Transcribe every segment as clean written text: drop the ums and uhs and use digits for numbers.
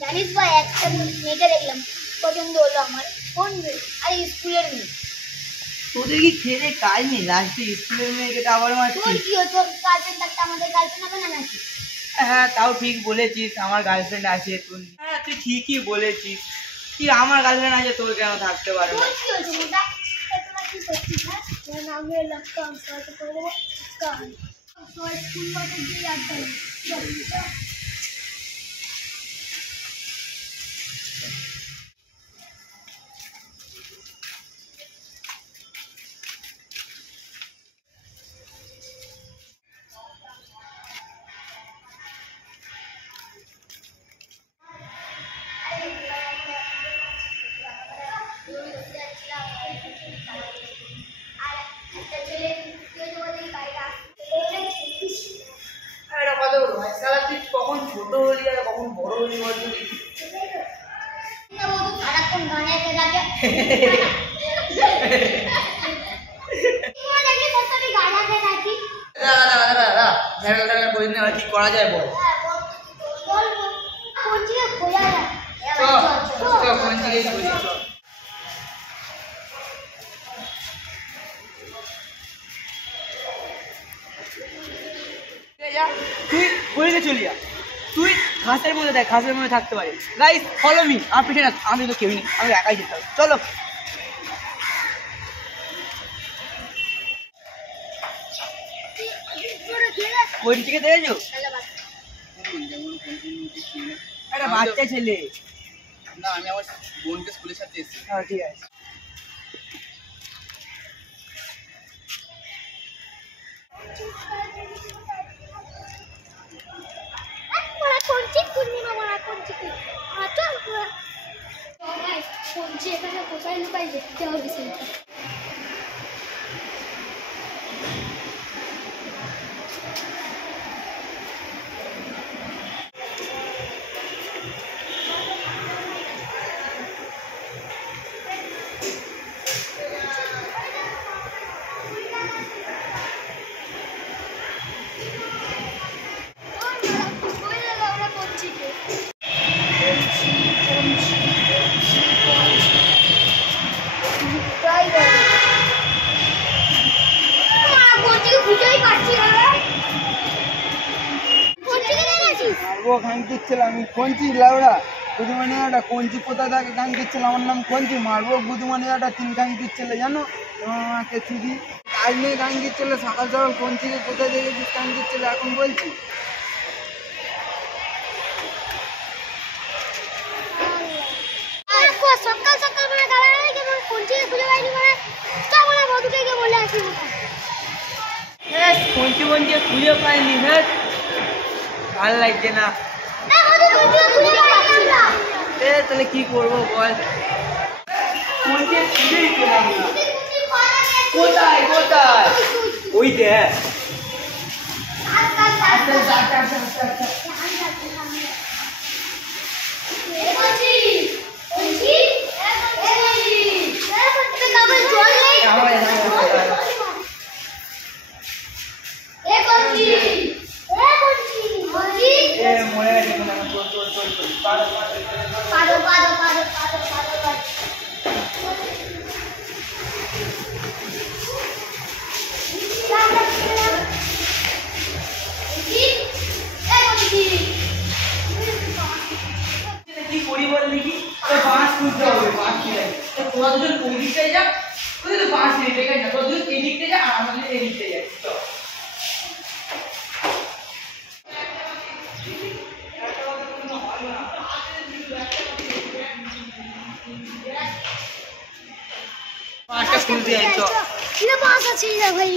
জানিস ভাই, একটা মেয়েকে দেখলাম, পছন্দ হলো আমার। কোন মেয়ে? আরে স্কুলের মেয়ে। তোদের কি খেলে কাজ নেই? লাস্টে স্কুলের মেয়েকে আবার মারছিস। তোর কি হতো? গার্লফ্রেন্ড থাকতে আমাদের গার্লফ্রেন্ড হবে না নাকি? হ্যাঁ, তাও ঠিক বলেছিস, আমার গার্লফ্রেন্ড আছে। হ্যাঁ, তুই ঠিকই বলেছিস। কি আমার গার্লফ্রেন্ড আছে, তোর কেন থাকতে পারে না? তোর কি হয়েছে মোটা? তোরা কি করছিস? হ্যাঁ, নাম হয়ে লাগতাম সবাইকে করে দেবো। সবাই স্কুল করতে দিয়ে আসতাম। কখন ছোট হলি আর কখন বড় হলি বলতো দেখি। সারাক্ষণ গানে থাকে। কি করা যায় বল? তুই বলিতে চলি যা, তুই ঘাসের মধ্যে দেখ, ঘাসের মধ্যে থাকতে পারি। গাইস ফলো মি, আমার পিছনে আমি তো কেউই নেই, আমি একাই যেতে হবে। চলো। কঞ্চিকে দেখেছো? একটা বাচ্চা ছেলে। না, আমি আমার বোনকে স্কুলের সাথে এসেছি। হ্যাঁ, ঠিক আছে। কোথায় লুকাই দেখতে হবে সেটা। গান দিচ্ছিলাম আমি কঞ্চি লাউড়া গুদুমানি একটা কঞ্চি কোথা থেকে গান দিচ্ছিল, আমার নাম কঞ্চি মারবো গুদুমানি একটা তিন গান দিচ্ছিল জানো। আমাকে চুরি কাজ নিয়ে গান দিচ্ছিল, সকাল সকাল কঞ্চিকে কোথায় দেখেছিস গান দিচ্ছিল এখন বলছি। সকাল সকাল মানে গালাগালি কেমন কোনচিকে খুঁজে পাইনি মানে তো মানে বন্ধুটাকে বলে আসি মোটা। হ্যাঁ, কঞ্চি কঞ্চি খুঁজে পাইনি। হ্যাঁ, ভালো লাগছে না। তাহলে কি করবো বল? কঞ্চি খুঁজেই পেলাম না। কোথায় কোথায়? ওই দেখ। মরে গেছে কি করি বল দেখি। বাঁশ তুলতে হবে, বাঁশ কিনে তোরা দুজন ওই দিকটায় যা, তুই তো বাঁশ নিয়ে ঠিক আছে, তোরা দুজন এই দিকটায় যা আর আমাদের এই দিকটায় যাচ্ছি। চল। বাঁশটা তুলতে যাই। চল। বাঁশ আছে ভাই।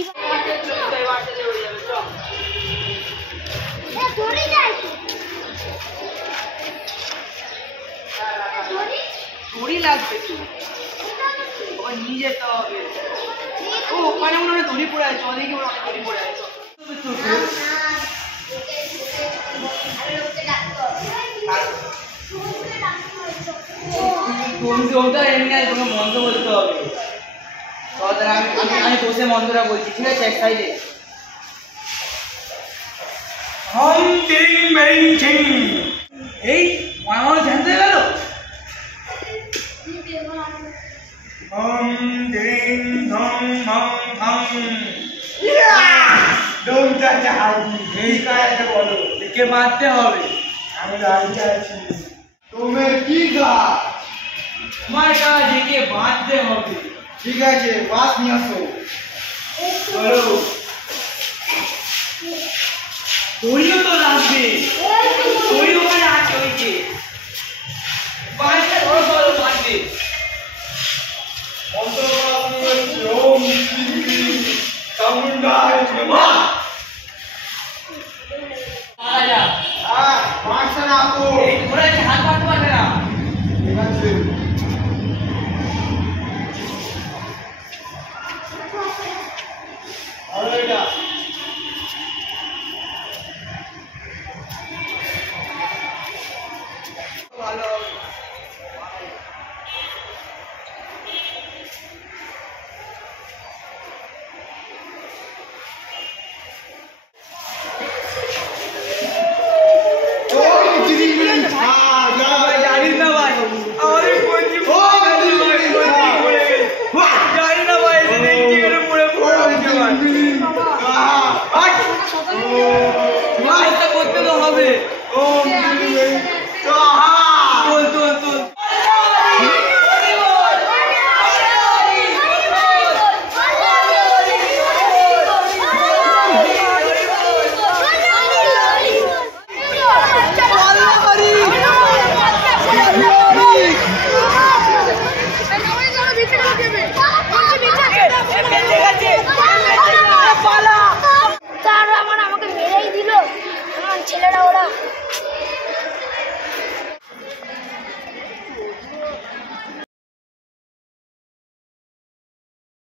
দড়ি লাগবে তো, নিয়ে যেতে হবে। ও ওখানে মনে হয় দড়ি পড়ে আছে, অনেকে মনে হয় দড়ি পড়ে আছে। ওটা এমনি তোমাকে মন্ত্র বলতে হবে। আমি বসে মন্ত্রটা বলছি, ঠিক আছে? এক সাইডে এই মানুষ ডিং ধং ধং ধং ডোম চাচা হাজি এই কাজে বলো একে মারতে হবে আমি রাজি আছি তোমার কি কাজ আমার কাজ একে বাঁধতে হবে। ঠিক আছে বাস নিয়ে আসো বলো দড়িও তো লাগবে, দড়ি ওখানে আছে ওই যে বাঁধতে বড় বড় বাঁধবে। ওম শ্রী চামুন্ডায় নমঃ আয়া বাসা রাখো এই ঘোড়া যে হাত পাততে পারবে না। ঠিক আছে আর এটা ভালো